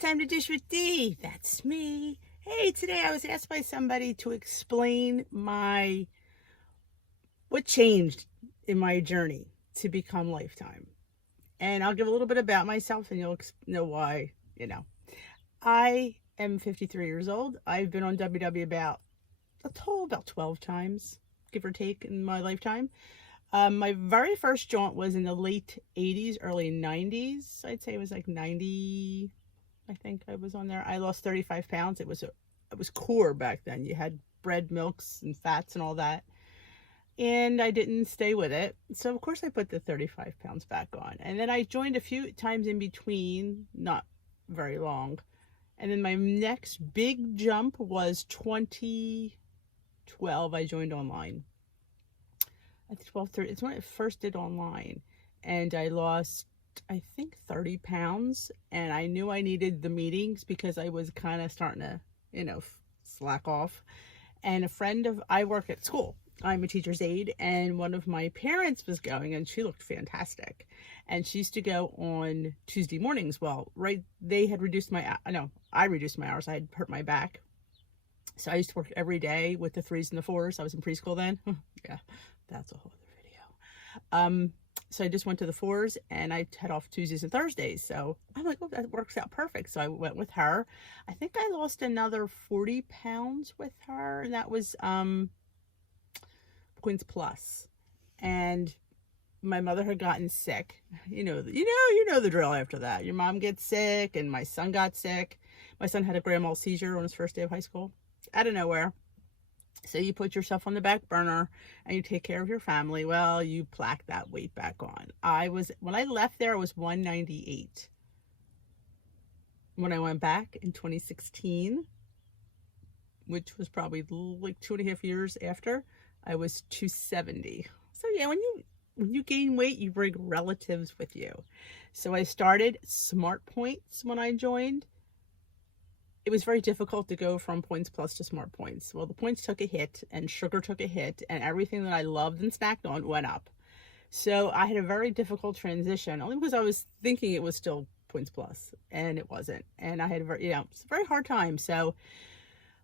Time to dish with D. That's me. Hey, today I was asked by somebody to explain what changed in my journey to become Lifetime. And I'll give a little bit about myself and you'll know why, I am 53 years old. I've been on WW about 12 times, give or take, in my lifetime. My very first jaunt was in the late 80s, early 90s. I'd say it was like 90, I think I was on there. I lost 35 pounds. It was core back then. You had bread, milks, and fats and all that. And I didn't stay with it. So, of course, I put the 35 pounds back on. And then I joined a few times in between, not very long. And then my next big jump was 2012. I joined online. I think 12, 13. It's when I first did online. And I lost, I think, 30 pounds. And I knew I needed the meetings because I was kind of starting to, slack off. And I work at school. I'm a teacher's aide, and one of my parents was going, and she looked fantastic. And she used to go on Tuesday mornings. Well, they had reduced I reduced my hours. I had hurt my back. So I used to work every day with the 3s and the 4s. I was in preschool then. Yeah, that's a whole other video. So I just went to the 4s, and I head off Tuesdays and Thursdays. So I'm like, oh, that works out perfect. So I went with her. I think I lost another 40 pounds with her, and that was Points Plus. And my mother had gotten sick. You know the drill after that. Your mom gets sick, and my son got sick. My son had a grand mal seizure on his first day of high school, out of nowhere. So you put yourself on the back burner and you take care of your family. Well, you plaque that weight back on. When I left there, I was 198. When I went back in 2016, which was probably like 2.5 years after, I was 270. So yeah, when you gain weight, you bring relatives with you. So I started Smart Points when I joined. It was very difficult to go from Points Plus to Smart Points. Well, the points took a hit, and sugar took a hit, and everything that I loved and snacked on went up. So I had a very difficult transition, only because I was thinking it was still Points Plus, and it wasn't. And I had it's a very hard time. So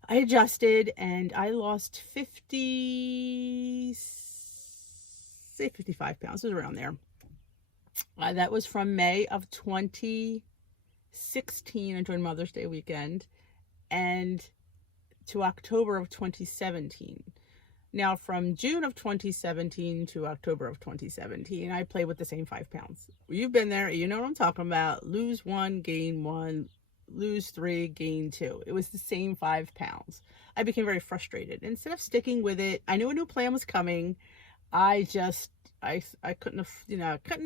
I adjusted, and I lost 55 pounds. It was around there. That was from May of 2016. I joined Mother's Day weekend, and to October of 2017. Now, from June of 2017 to October of 2017, I played with the same 5 pounds. You've been there. You know what I'm talking about. Lose 1, gain 1. Lose 3, gain 2. It was the same 5 pounds. I became very frustrated. Instead of sticking with it, I knew a new plan was coming. I couldn't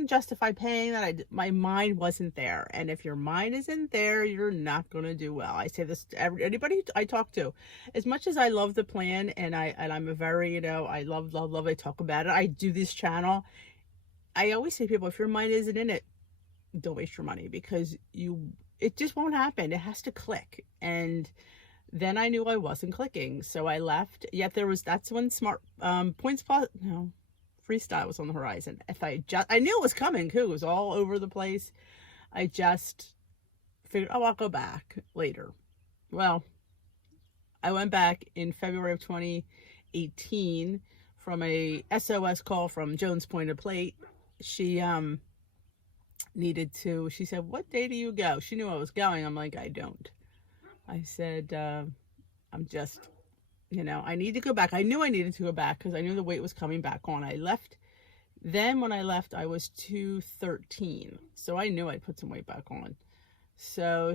justify paying that. My mind wasn't there. And if your mind isn't there, you're not going to do well. I say this to anybody I talk to. As much as I love the plan, and I'm a very, I love, I talk about it. I do this channel. I always say to people, if your mind isn't in it, don't waste your money, because it just won't happen. It has to click. And then I knew I wasn't clicking. So I left. Yet that's when Smart Points Plus, no, Freestyle was on the horizon. I knew it was coming too. It was all over the place. I just figured, I'll go back later. Well, I went back in February of 2018 from a SOS call from Jones Point of Plate. She she said, what day do you go? She knew I was going. I'm like, I don't. I said, I'm just, I need to go back. I knew I needed to go back because I knew the weight was coming back on. I left. Then when I left, I was 213. So I knew I'd put some weight back on. So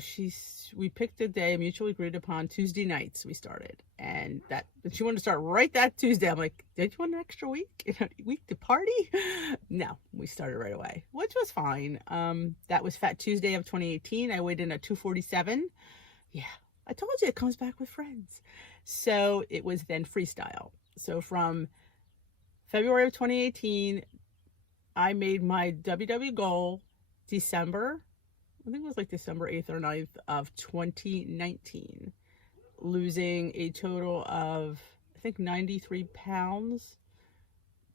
we picked a day, mutually agreed upon. Tuesday nights we started. And she wanted to start right that Tuesday. I'm like, did you want an extra week? Week to party? No, we started right away, which was fine. That was Fat Tuesday of 2018. I weighed in at 247. Yeah, I told you it comes back with friends. So it was then Freestyle. So from February of 2018, I made my WW goal December 8th or 9th of 2019, losing a total of, I think, 93 pounds,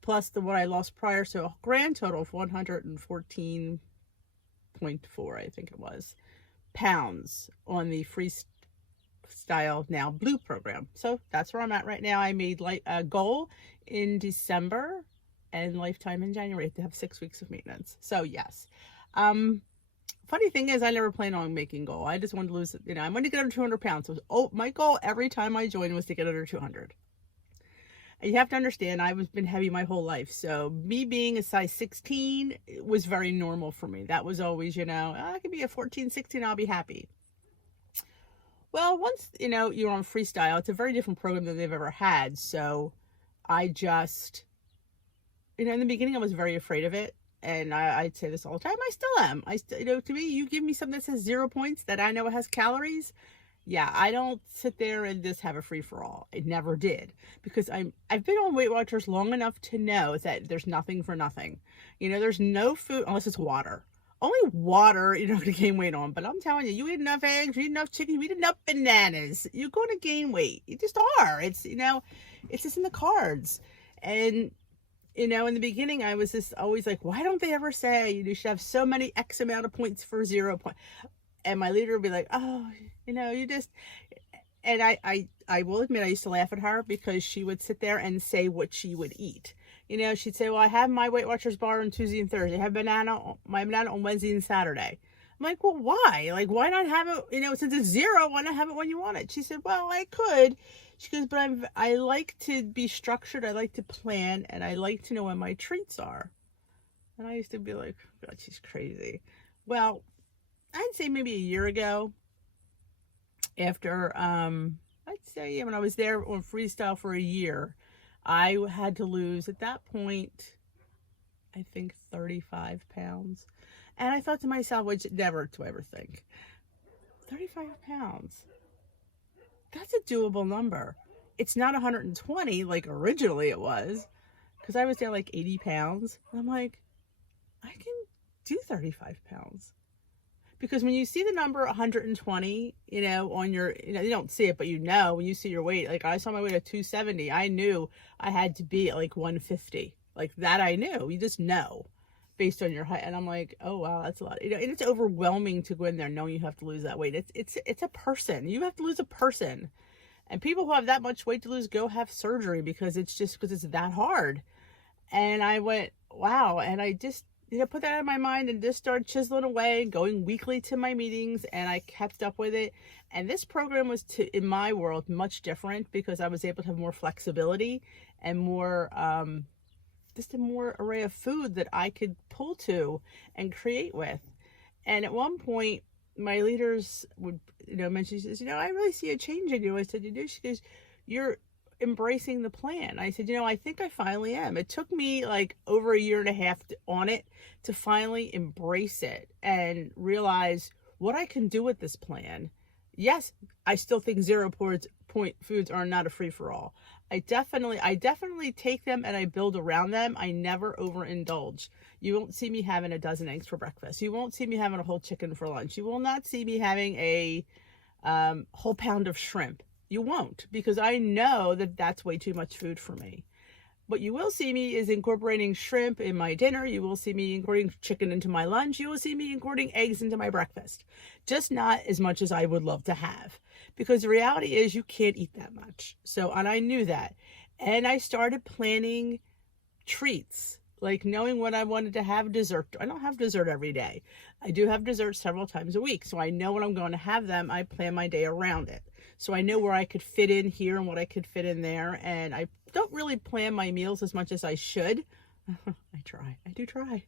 plus what I lost prior, so a grand total of 114.4, I think it was. pounds on the Freestyle Now Blue program. So that's where I'm at right now. I made a goal in December and lifetime in January to have 6 weeks of maintenance. So yes. Funny thing is, I never planned on making goal. I just wanted to lose, I wanted to get under 200 pounds. So my goal every time I joined was to get under 200. And you have to understand, I've been heavy my whole life. So me being a size 16 was very normal for me. That was always, I could be a 14, 16, I'll be happy. Well, once, you're on Freestyle, it's a very different program than they've ever had. So I just, in the beginning, I was very afraid of it. And I'd say this all the time. I still am. To me, you give me something that says 0 points that I know it has calories. Yeah, I don't sit there and just have a free-for-all. I never did. Because I've been on Weight Watchers long enough to know that there's nothing for nothing. There's no food unless it's water. Only water you're not going to gain weight on. But I'm telling you, you eat enough eggs, you eat enough chicken, you eat enough bananas, you're going to gain weight. You just are. It's, it's just in the cards. And in the beginning, I was just always like, why don't they ever say you should have so many X amount of points for 0 point? And my leader would be like, oh, you just, and I will admit, I used to laugh at her because she would sit there and say what she would eat. She'd say, well, I have my Weight Watchers bar on Tuesday and Thursday. I have my banana on Wednesday and Saturday. I'm like, well, why? Like, why not have it, since it's 0, why not have it when you want it? She said, well, I could. She goes, but I like to be structured, I like to plan, and I like to know when my treats are. And I used to be like, God, she's crazy. Well, I'd say maybe a year ago, after, I'd say when I was there on Freestyle for a year, I had to lose, at that point, I think 35 pounds. And I thought to myself, which never do I ever think, 35 pounds. That's a doable number. It's not 120 like originally it was, because I was there like 80 pounds. And I'm like, I can do 35 pounds. Because when you see the number 120, on your, you don't see it, but when you see your weight, like I saw my weight at 270, I knew I had to be at like 150. Like that I knew. You just know based on your height. And I'm like, oh wow, that's a lot. And it's overwhelming to go in there knowing you have to lose that weight. It's a person. You have to lose a person. And people who have that much weight to lose go have surgery because it's that hard. And I went, wow. And I just, put that in my mind and just started chiseling away, going weekly to my meetings, and I kept up with it. And this program was, in my world, much different because I was able to have more flexibility and more, just a more array of food that I could pull to and create with. And at one point, my leaders would, mention, she says, I really see a change in you. I said, you do? She goes, you're embracing the plan. I said, I think I finally am. It took me like over a year and a half on it to finally embrace it and realize what I can do with this plan. Yes, I still think 0 point foods are not a free-for-all. I definitely take them and I build around them. I never overindulge. You won't see me having a dozen eggs for breakfast. You won't see me having a whole chicken for lunch. You will not see me having a whole pound of shrimp. You won't, because I know that that's way too much food for me. What you will see me is incorporating shrimp in my dinner. You will see me incorporating chicken into my lunch. You will see me incorporating eggs into my breakfast. Just not as much as I would love to have. Because the reality is you can't eat that much. And I knew that. And I started planning treats, like knowing when I wanted to have dessert. I don't have dessert every day. I do have dessert several times a week. So I know when I'm going to have them, I plan my day around it. So I know where I could fit in here and what I could fit in there. And I don't really plan my meals as much as I should. I do try,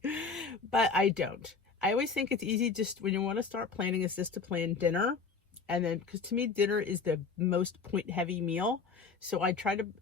but I don't. I always think it's easy just when you want to start planning is just to plan dinner. And then, because to me, dinner is the most point heavy meal. So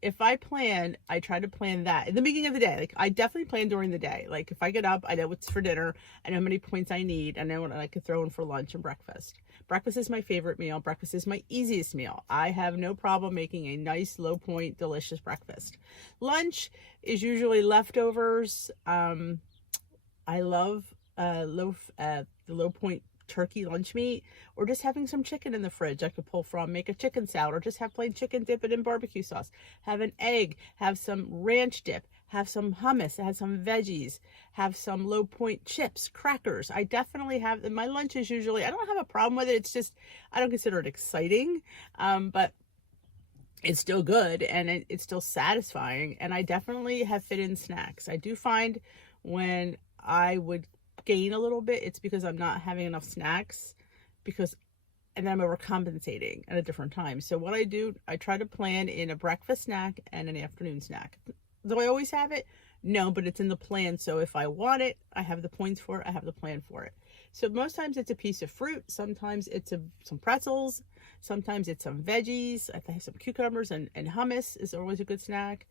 if I plan, I try to plan that in the beginning of the day. Like I definitely plan during the day. Like if I get up, I know what's for dinner. I know how many points I need. I know what I could throw in for lunch and breakfast. Breakfast is my favorite meal. Breakfast is my easiest meal. I have no problem making a nice, low point, delicious breakfast. Lunch is usually leftovers. I love the low point turkey lunch meat, or just having some chicken in the fridge I could pull from, make a chicken salad, or just have plain chicken, dip it in barbecue sauce, have an egg, have some ranch dip, have some hummus, have some veggies, have some low point chips, crackers. I definitely have, my lunch is usually, I don't have a problem with it. It's just, I don't consider it exciting, but it's still good, and it's still satisfying. And I definitely have fit in snacks. I do find when I would gain a little bit, it's because I'm not having enough snacks, and then I'm overcompensating at a different time. So what I do, I try to plan in a breakfast snack and an afternoon snack. Do I always have it? No, but it's in the plan. So if I want it, I have the points for it. I have the plan for it. So most times it's a piece of fruit. Sometimes it's some pretzels. Sometimes it's some veggies. I have some cucumbers, and hummus is always a good snack.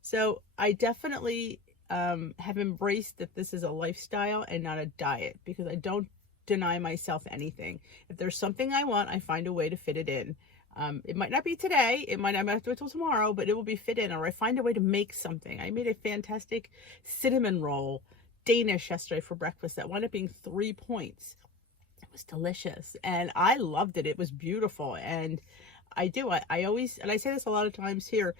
So I definitely have embraced that this is a lifestyle and not a diet, because I don't deny myself anything. If there's something I want, I find a way to fit it in. It might not be today, I might have to wait till tomorrow, but it will be fit in, or I find a way to make something. I made a fantastic cinnamon roll, Danish, yesterday for breakfast that wound up being 3 points. It was delicious, and I loved it. It was beautiful, and I always, and I say this a lot of times here,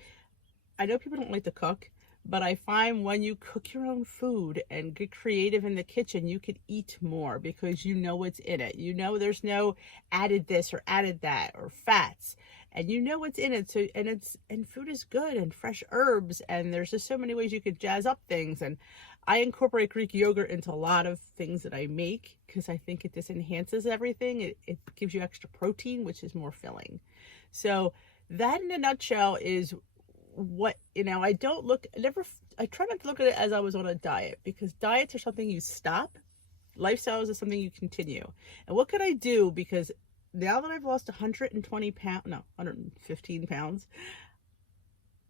I know people don't like to cook, but I find when you cook your own food and get creative in the kitchen, you could eat more because you know what's in it. You know there's no added this or added that or fats, and you know what's in it. So and food is good, and fresh herbs, and there's just so many ways you could jazz up things. And I incorporate Greek yogurt into a lot of things that I make because I think it just enhances everything. It gives you extra protein, which is more filling. So that in a nutshell is what, I try not to look at it as I was on a diet, because diets are something you stop. Lifestyles is something you continue. And what could I do? Because now that I've lost 115 pounds,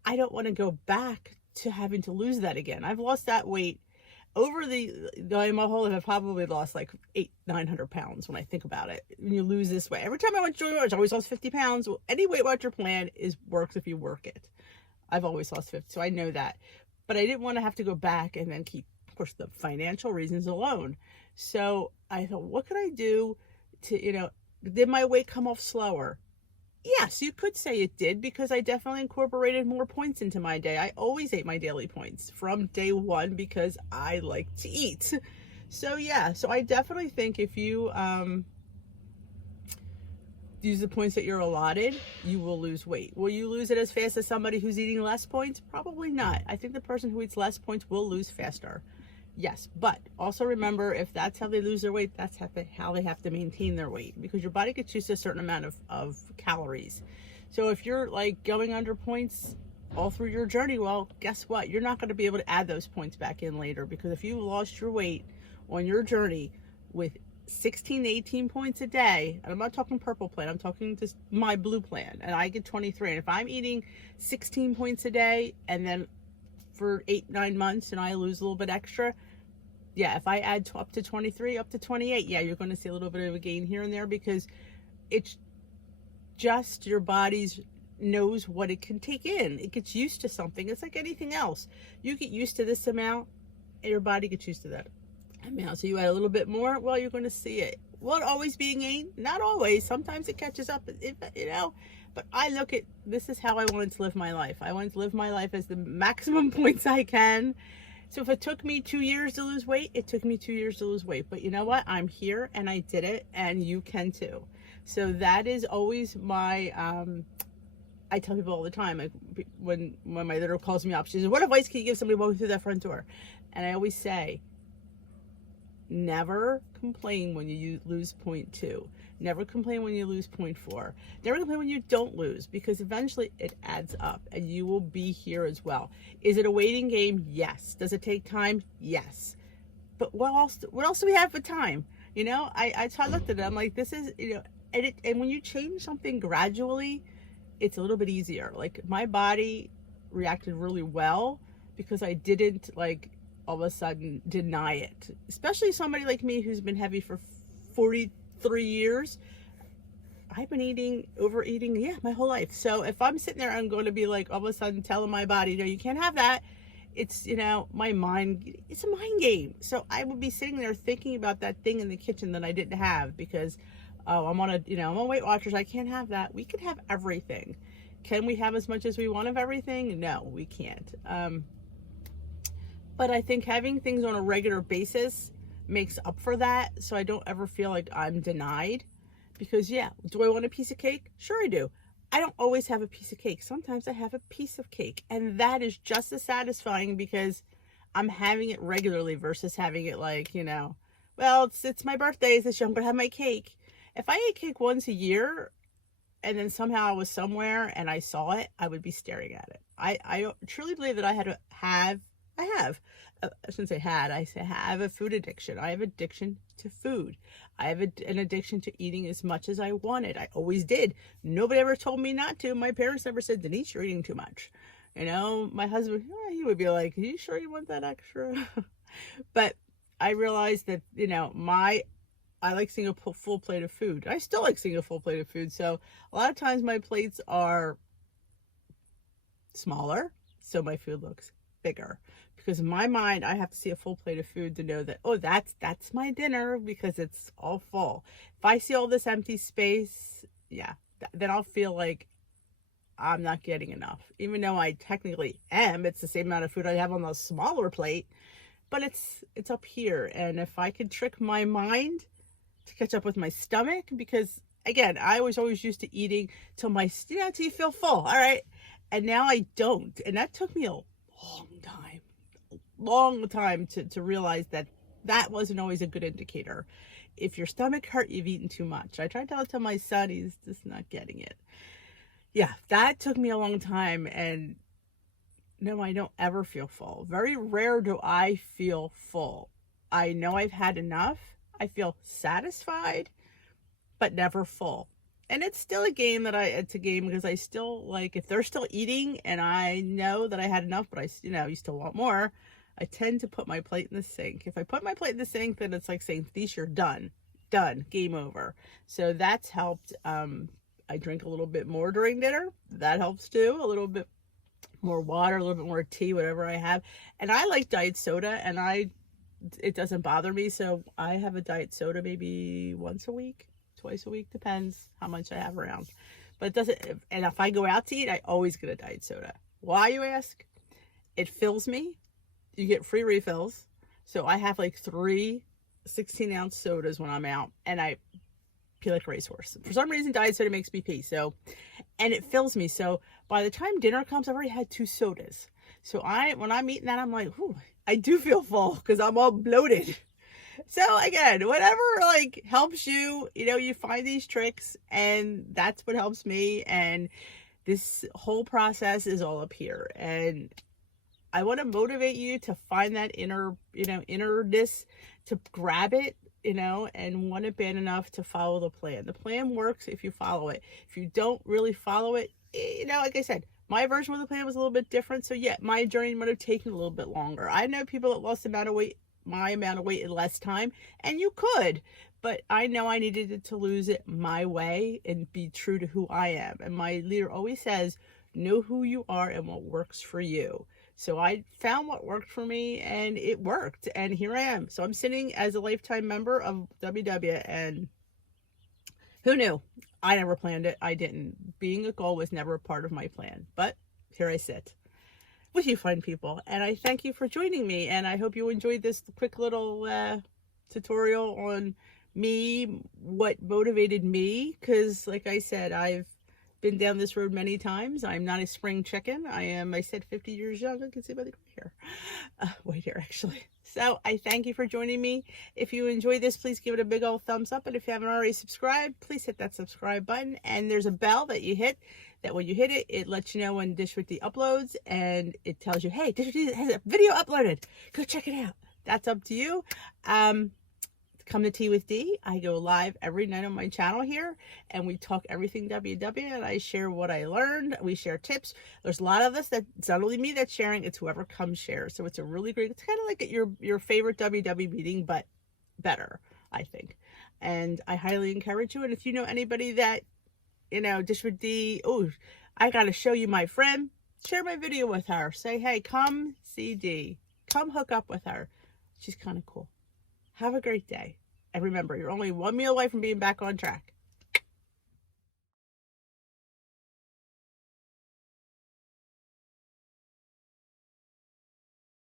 I don't want to go back to having to lose that again. I've lost that weight over my whole life. I've probably lost like 900 pounds when I think about it. When you lose this weight, every time I went to Joy Watch, I always lost 50 pounds. Well, any Weight Watcher plan works if you work it. I've always lost 50, so I know that. But I didn't want to have to go back and then keep, of course, the financial reasons alone. So I thought, what could I do to, did my weight come off slower? Yes, you could say it did, because I definitely incorporated more points into my day. I always ate my daily points from day one because I like to eat. So yeah, so I definitely think if you use the points that you're allotted, you will lose weight. Will you lose it as fast as somebody who's eating less points? Probably not. I think the person who eats less points will lose faster. Yes, but also remember, if that's how they lose their weight, that's how they have to maintain their weight, because your body gets used to a certain amount of calories. So if you're like going under points all through your journey, well, guess what? You're not going to be able to add those points back in later, because if you lost your weight on your journey with 16 to 18 points a day, and I'm not talking purple plan, I'm talking just my blue plan, and I get 23, and if I'm eating 16 points a day and then for 8-9 months and I lose a little bit extra, yeah, if I add up to 23, up to 28, yeah, you're going to see a little bit of a gain here and there, because it's just your body's knows what it can take in. It gets used to something. It's like anything else. You get used to this amount and your body gets used to that amount. So you add a little bit more, well, you're going to see it. Will it always be gained? Not always. Sometimes it catches up, but I look at, this is how I wanted to live my life. I wanted to live my life as the maximum points I can. So if it took me 2 years to lose weight, it took me 2 years to lose weight. But you know what? I'm here and I did it, and you can too. So that is always my, I tell people all the time, like when my daughter calls me up, she says, what advice can you give somebody walking through that front door? And I always say, never complain when you lose 0.2. Never complain when you lose 0.4. Never complain when you don't lose, because eventually it adds up and you will be here as well. Is it a waiting game? Yes. Does it take time? Yes. But what else do we have for time? I looked at it, I'm like, this is, and when you change something gradually, it's a little bit easier. Like, my body reacted really well because I didn't all of a sudden deny it. Especially somebody like me who's been heavy for 43 years. I've been overeating, my whole life. So if I'm sitting there, I'm going to be like all of a sudden telling my body, no, you can't have that. It's, my mind, it's a mind game. So I would be sitting there thinking about that thing in the kitchen that I didn't have because, I'm on Weight Watchers. I can't have that. We can have everything. Can we have as much as we want of everything? No, we can't. But I think having things on a regular basis makes up for that. So I don't ever feel like I'm denied. Because yeah, do I want a piece of cake? Sure I do. I don't always have a piece of cake. Sometimes I have a piece of cake. And that is just as satisfying because I'm having it regularly versus having it like, you know, well, it's my birthday this year, I'm gonna have my cake. If I ate cake once a year and then somehow I was somewhere and I saw it, I would be staring at it. I truly believe that I shouldn't say had, I say have a food addiction. I have addiction to food. I have an addiction to eating as much as I wanted. I always did. Nobody ever told me not to. My parents never said, Denise, you're eating too much. You know, my husband, he would be like, are you sure you want that extra? But I realized that, you know, I like seeing a full plate of food. I still like seeing a full plate of food. So a lot of times my plates are smaller, so my food looks bigger. Because in my mind, I have to see a full plate of food to know that, oh, that's my dinner because it's all full. If I see all this empty space, yeah, then I'll feel like I'm not getting enough. Even though I technically am, it's the same amount of food I have on the smaller plate, but it's up here. And if I could trick my mind to catch up with my stomach, because again, I was always used to eating till till you feel full, all right? And now I don't. And that took me a long time to realize that wasn't always a good indicator. If your stomach hurt, you've eaten too much. I tried to tell my son, he's just not getting it. Yeah, that took me a long time. And no, I don't ever feel full. Very rare do I feel full. I know I've had enough. I feel satisfied, but never full. And it's still a game it's a game because I still like, if they're still eating and I know that I had enough, but you still want more, I tend to put my plate in the sink. If I put my plate in the sink, then it's like saying, These, you're done, game over. So that's helped. I drink a little bit more during dinner. That helps too. A little bit more water, a little bit more tea, whatever I have. And I like diet soda, and it doesn't bother me. So I have a diet soda maybe once a week, twice a week, depends how much I have around. But it doesn't, and if I go out to eat, I always get a diet soda. Why, you ask? It fills me. You get free refills. So I have like 3 16-ounce sodas when I'm out, and I pee like a racehorse. For some reason, diet soda makes me pee. So, and it fills me. So by the time dinner comes, I've already had 2 sodas. So when I'm eating that, I'm like, whew, I do feel full because I'm all bloated. So again, whatever like helps you, you find these tricks, and that's what helps me. And this whole process is all up here. And I want to motivate you to find that innerness, to grab it, and want it bad enough to follow the plan. The plan works if you follow it. If you don't really follow it, like I said, my version of the plan was a little bit different. So yeah, my journey might have taken a little bit longer. I know people that lost my amount of weight in less time, and you could, but I know I needed to lose it my way and be true to who I am. And my leader always says, know who you are and what works for you. So I found what worked for me, and it worked. And here I am. So I'm sitting as a lifetime member of WW, and who knew? I never planned it. I didn't. Being a goal was never a part of my plan, but here I sit with you fine people. And I thank you for joining me. And I hope you enjoyed this quick little tutorial on me, what motivated me. Because like I said, I've been down this road many times. I'm not a spring chicken. I said 50 years young. I can see by the gray hair. White hair, actually. So I thank you for joining me. If you enjoyed this, please give it a big old thumbs up. And if you haven't already subscribed, please hit that subscribe button. And there's a bell that you hit, that when you hit it, it lets you know when Dish with D uploads. And it tells you, hey, Dish with D has a video uploaded. Go check it out. That's up to you. Come to Tea with D. I go live every night on my channel here, and we talk everything WW, and I share what I learned. We share tips. There's a lot of us that it's not only me that's sharing, it's whoever comes share. So it's a really great, it's kind of like your favorite WW meeting, but better, I think. And I highly encourage you. And if you know anybody that, Dish with D, oh, I got to show you my friend, share my video with her. Say, hey, come see D. Come hook up with her. She's kind of cool. Have a great day. And remember, you're only one meal away from being back on track.